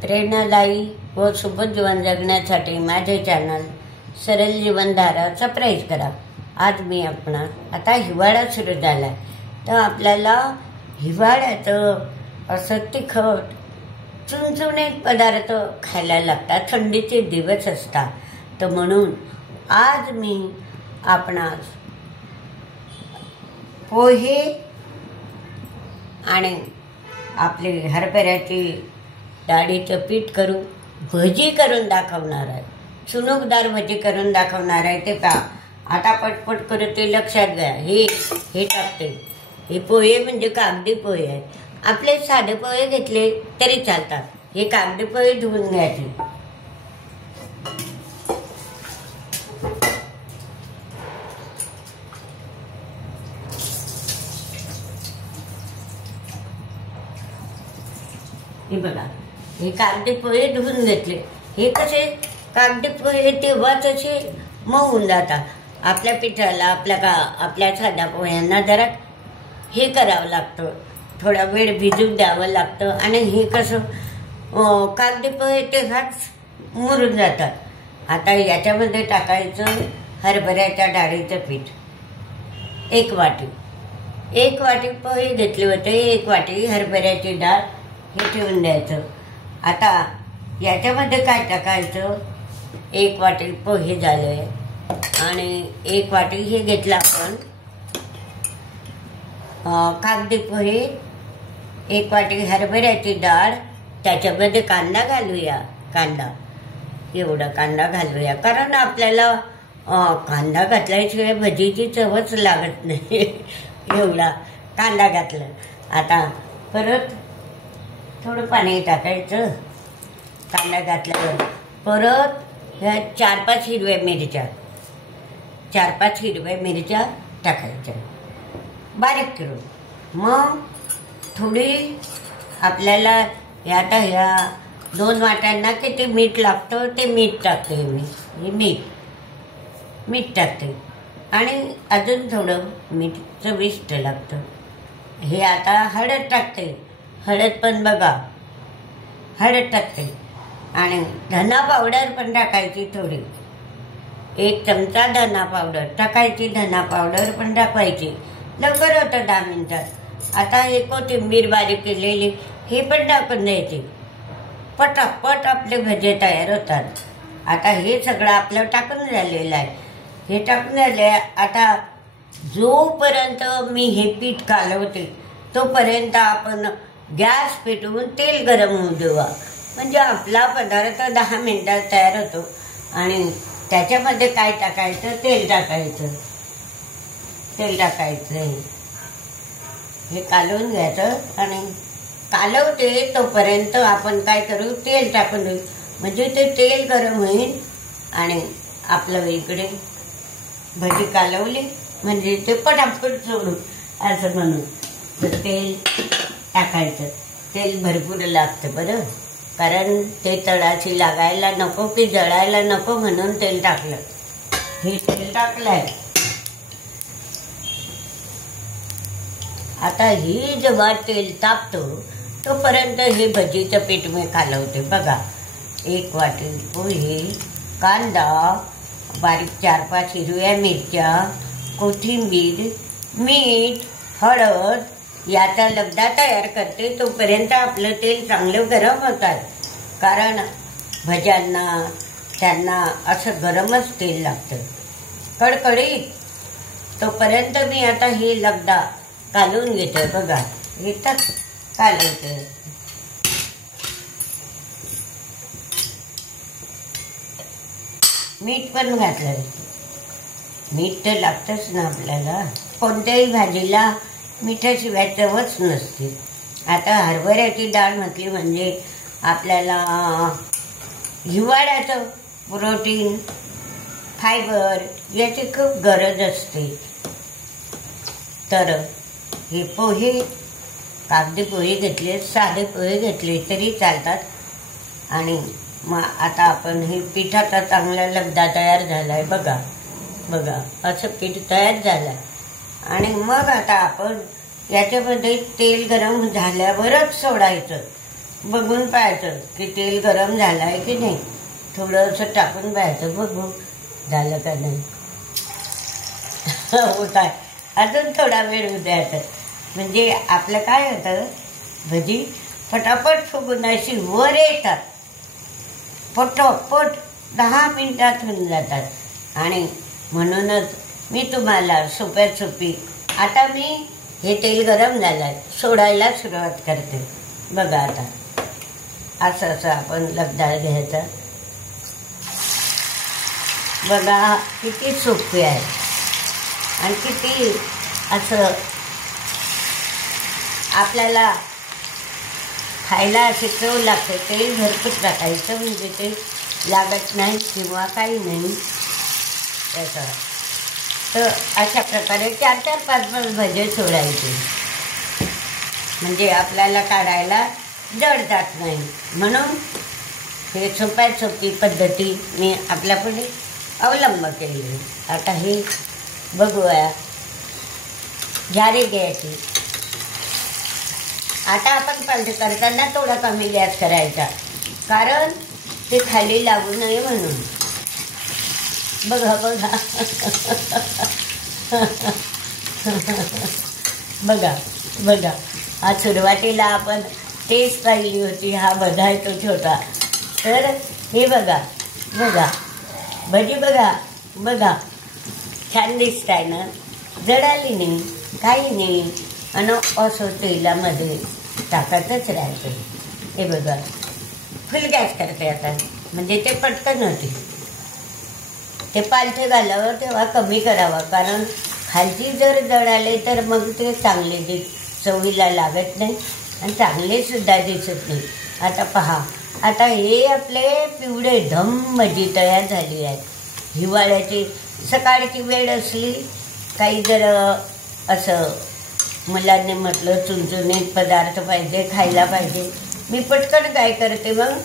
प्रेरणादायी व सुबोध जीवन जगण्यासाठी माझे चॅनल सरळ जीवनधारा सबस्क्राईब करा। आज मी आता हिवाळा सुरू झाला तर आपल्याला हिवाळ्यात असं तिखट चुणचुणीत पदार्थ खायला लागतात, थंडीचे दिवस असतात। तर म्हणून आज मी आपणास पोहे आणि आपली हरभऱ्याची डाळीचं पीठ करून भजी करून दाखवणार आहे। चुणूकदार भजी करून दाखवणार आहे। ते का आता पटपट करू ते लक्षात घ्या। हे टाकते, हे पोहे म्हणजे कागदी पोहे आहेत। आपले साधे पोहे घेतले तरी चालतात, हे कागदी पोहे धुवून घ्यायचे। हे बघा, हे कागदी पोहे धुवून घेतले। हे कसे कागदी पोहे तेव्हाच असे मऊ होऊन जातात। आपल्या पिठाला आपल्या साध्या पोह्यांना जरा हे करावं लागतं, थोडा वेळ भिजू द्यावं लागतं। आणि हे कसं कागदी पोहे तेव्हाच मुरून जातात। आता याच्यामध्ये टाकायचं हरभऱ्याच्या डाळीचं पीठ, एक वाटी पोहे घेतले होते, एक वाटी हरभऱ्याची डाळ हे ठेवून द्यायचं। आता याच्यामध्ये काय टाकायचं, एक वाटी पोहे झाले आणि एक वाटी हे घेतलं आपण कागदी पोहे, एक वाटी हरभऱ्याची डाळ, त्याच्यामध्ये कांदा घालूया। एवढा कांदा घालूया, कारण आपल्याला कांदा घातल्याशिवाय भजीची चवच लागत नाही। एवढा कांदा घातला। आता परत थोडं पाणी टाकायचं कांदा घातल्यावर। परत ह्या 4-5 हिरव्या मिरच्या टाकायच्या बारीक करून। मग थोडी आपल्याला आता ह्या 2 वाट्यांना किती मीठ लागतं ते मीठ टाकते मी। हे मीठ टाकते आणि अजून थोडं मीठ चविष्ट लागतं। हे आता हळद टाकते, हळद पण बघा, हळद टाकते आणि धना पावडर पण टाकायची थोडी, 1 चमचा धना पावडर टाकायची। धना पावडर पण टाकायची, लवकर होतं 10 मिनिटात। आता हे कोथिंबीर बारीक केलेली हे पण टाकून द्यायची। पटापट आपले भजे तयार होतात। आता हे सगळं आपलं टाकून झालेलं आहे। हे टाकून झाले। आता जोपर्यंत मी हे पीठ कालवते तोपर्यंत आपण गॅस पेटवून तेल गरम होऊ देवा, म्हणजे आपला पदार्थ 10 मिनिटात तयार होतो। आणि त्याच्यामध्ये काय टाकायचं, तेल टाकायचं। हे कालवून घ्यायचं आणि कालवते तोपर्यंत आपण काय करू, तेल टाकून देऊ, म्हणजे ते तेल गरम होईल आणि आपलं इकडे भजी कालवली म्हणजे ते पटापट सोडू असं म्हणून। तर तेल टाकायचं, तेल भरपूर लागतं बरं, कारण ते तळाची लागायला नको की जळायला नको म्हणून तेल टाकलं। हे तेल टाकलंय। आता ही जेव्हा तेल तापतो तोपर्यंत हे भजीचं पीठ मी कालवते। बघा, 1 वाटी पोहे, कांदा बारीक, 4-5 हिरव्या मिरच्या, कोथिंबीर, मीठ, हळद याचा लगदा तयार करते। तोपर्यंत आपलं तेल चांगलं गरम होतात, कारण भज्यांना त्यांना असं गरमच तेल लागतं कडकडीत। तोपर्यंत मी आता हे लगदा कालवून घेते। बघा, हे तर कालवते। मीठ पण घातलं, मीठ तर लागतंच ना आपल्याला, कोणत्याही भाजीला मिठाशिवाय चवच नसते। आता हरभऱ्याची डाळ म्हटली म्हणजे आपल्याला हिवाळ्याचं प्रोटीन, फायबर याची खूप गरज असते। तर हे पोहे, कागदी पोहे घेतले, साधे पोहे घेतले तरी चालतात। आणि मग आता आपण हे पिठाचा चांगला लगदा तयार झालाय। बघा, असं पीठ तयार झालंय। आणि मग आता आपण याच्यामध्ये तेल गरम झाल्यावरच सोडायचं, बघून पाहायचं की तेल गरम झालं आहे की नाही. थोडंसं टाकून पाहायचं, बघू झालं का नाही. होत आहे. अजून थोडा वेळ होऊ द्यायचं. म्हणजे आपलं काय होतं, भजी फटाफट फुगून अशी वर येतात. पटोपट 10 मिनिटात होऊन जातात. आणि म्हणूनच मी तुम्हाला सोप्यात सोपी, आता मी हे तेल गरम झालं सोडायला सुरुवात करते. बघा आता असं असं आपण लगदा घ्यायचं. बघा किती सोपी आहे आणि किती असं आपल्याला खायला असे चव लागते. तेल भरपूर टाकायचं म्हणजे ते लागत नाही किंवा काही नाही त्याचं. तर अशा प्रकारे 4-4, 5-5 भजे सोडायचे म्हणजे आपल्याला काढायला जड जात नाही. म्हणून हे सोप्यात सोपी पद्धती मी आपल्यापुढे अवलंब केली. आता हे बघूया. जारी घ्यायची. आता आपण पलटी करताना थोडा कमी गॅस करायचा, कारण ते खाली लागू नये म्हणून. बघा बघा बघा बघा. हा सुरुवातीला आपण टेस्ट पाहिली होती, हा बघाय तो छोटा. तर हे बघा बघा भजी बघा बघा, छान दिसत आहे ना. जळाली नाही, काही नाही. आणि असं तेलामध्ये टाकायचंच राहायचं. हे बघा फुल गॅस करते आता, म्हणजे ते पटकन होते. ते पालथे घालावं तेव्हा कमी करावं, कारण खालची जर जळाले तर मग ते चांगले चवीला लागत नाही आणि चांगले सुद्धा दिसत नाही. आता पहा, आता हे आपले पिवळे धम भजी तयार झाली आहेत. हिवाळ्याची सकाळची वेळ असली, काही जर असं मुलांनी म्हटलं चुणचुणीत पदार्थ पाहिजे, खायला पाहिजे, मी पटकन काय करते मग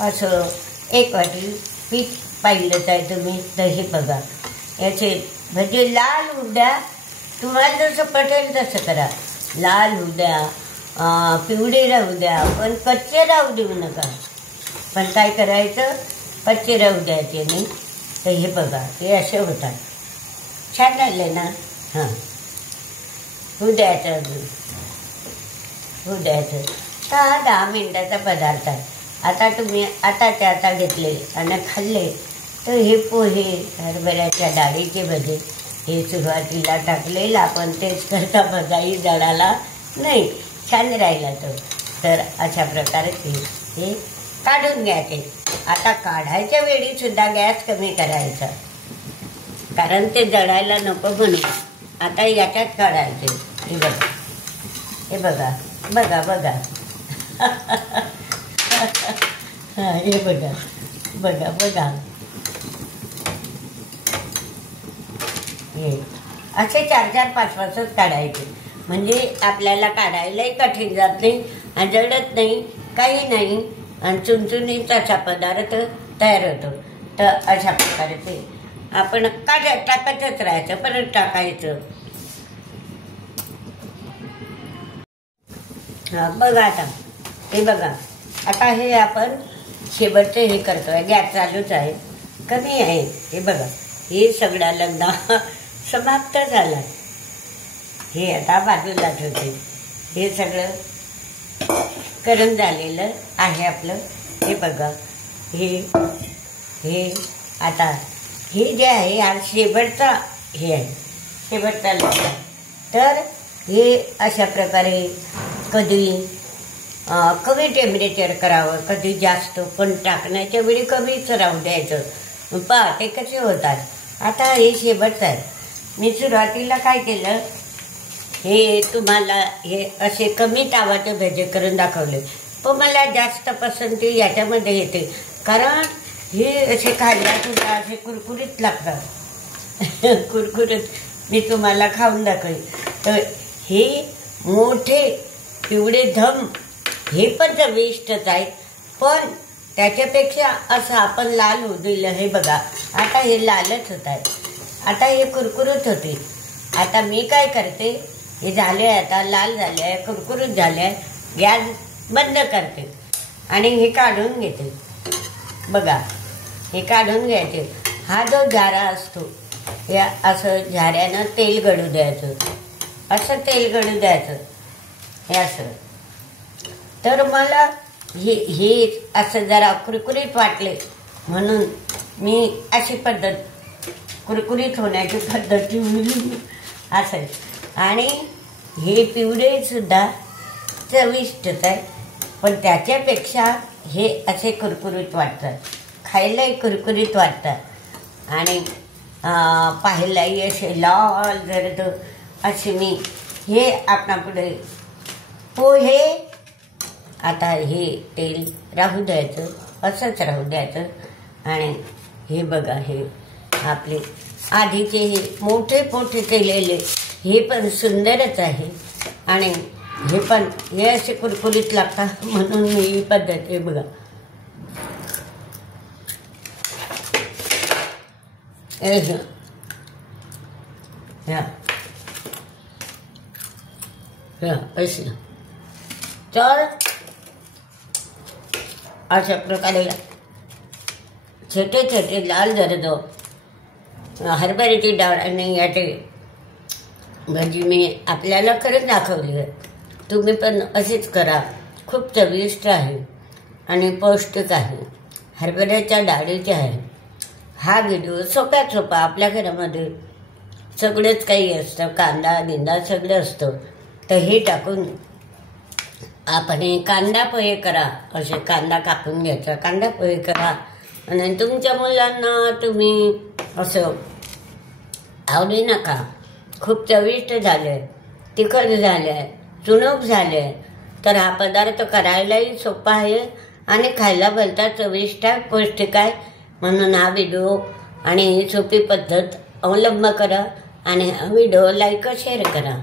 असं 1 वाटी पीठ पाहिलंच आहे तुम्ही. तर हे बघा याचे भजी लाल होऊ द्या, तुम्हाला जसं पटेल तसं करा. लाल होऊ द्या, पिवळे राहू द्या, पण कच्चे राहू देऊ नका. पण काय करायचं, कच्चे राहू द्यायचे नाही. तर हे बघा हे असे होतात. छान राहिले ना. हां होऊ द्यायचं, अजून होऊ द्यायचं. तर हा 10 मिनिटाचा पदार्थ आहे. आता तुम्ही आताच्या आता घेतले आणि खाल्ले तर हे पोहे, हरभऱ्याच्या डाळीचे भजे हे सुरुवातीला टाकलेलं आपण तेच करता बघाही जळाला नाही, छान राहिला तो. तर अशा प्रकारे हे काढून घ्यायचे. आता काढायच्या वेळी सुद्धा गॅस कमी करायचा, कारण ते जळायला नको म्हणून. आता याच्यात काढायचे. हे बघा हे बघा बघा बघा हे बघा बघा बघा. हे असे 4-4, 5-5च काढायचे, म्हणजे आपल्याला काढायलाही कठीण जात नाही आणि जळत नाही, काही नाही. आणि चुणचुणीत असा पदार्थ तयार होतो. तर अशा प्रकारे ते आपण टाकायचंच राहायचं, परत टाकायचं. हा बघा आता हे बघा. आता हे आपण शेवटचे हे करतोय. गॅस चालूच आहे, कमी आहे. हे बघा हे सगळा लगदा समाप्त झाला. हे आता बाजूला ठेवते. हे सगळं करून झालेलं आहे आपलं. हे बघा हे आता हे जे आहे हा शेवटचा हे आहे, शेवटचा लगदा. तर हे अशा प्रकारे कधी कमी टेम्परेचर करावं, कधी जास्त, पण टाकण्याच्या वेळी कमीच राहू द्यायचं. पहा ते कसे होतात. आता हे शेवटचं आहे. मी सुरुवातीला काय केलं, हे तुम्हाला हे असे कमी तावाचे भजे करून दाखवले, पण मला जास्त पसंती याच्यामध्ये येते, कारण हे असे खायला सुद्धा असे कुरकुरीत लागतात. कुरकुरीत मी तुम्हाला खाऊन दाखवेल. तर हे मोठे पिवळे धम हे पण चविष्टच आहे, पण त्याच्यापेक्षा असं आपण लाल होऊ दिलं. हे बघा आता हे लालच होत आहे. आता हे कुरकुरीत होते. आता मी काय करते, हे झाले आता लाल झाले आहे, कुरकुरीत झाले आहे, गॅस बंद करते आणि हे काढून घेते बघा. हे काढून घ्यायचे. हा जो झारा असतो या असं झाऱ्यानं तेल गळू द्यायचं. असं तेल गळू द्यायचं हे असं. तर मला हे असं जरा कुरकुरीत वाटले म्हणून मी अशी पद्धत कुरकुरीत होण्याची पद्धत ठेवली असं. आणि हे पिवळे सुद्धा चविष्टच आहे, पण त्याच्यापेक्षा हे असे कुरकुरीत वाटतात, खायलाही कुरकुरीत वाटतात आणि पाहायलाही असे लाल जरद असे. मी हे आपणापुढे पोहे आता हे तेल राहू द्यायचं, असंच राहू द्यायचं. आणि हे बघा हे आपले आधीचे हे मोठे मोठे केलेले हे पण सुंदरच आहे आणि हे पण हे असे कुरकुरीत लागतात म्हणून मी ही पद्धत आहे बघा. अशी तर अशा प्रकारे छोटे छोटे लाल जरद हरभऱ्याची डाळ आणि याचे भाजी मी आपल्याला खरंच दाखवली आहे. तुम्ही पण अशीच करा. खूप चविष्ट आहे आणि पौष्टिक आहे, हरभऱ्याच्या डाळीचे आहे. हा व्हिडिओ सोप्यात सोपा आपल्या घरामध्ये सगळंच काही असतं, कांदा गिंदा सगळं असतं. तर हे टाकून आपण हे कांदा पोहे करा. असे कांदा कापून घ्यायचा, कांदा पोहे करा आणि तुमच्या मुलांना तुम्ही असं आवडी नका. खूप चविष्ट झाले, तिखट झाले, चुणूक झाले. तर हा पदार्थ करायलाही सोपा आहे आणि खायला भलता चविष्ट आहे, पौष्टिक आहे. म्हणून हा व्हिडिओ आणि ही सोपी पद्धत अवलंब करा आणि हा व्हिडिओ लाईक शेअर करा.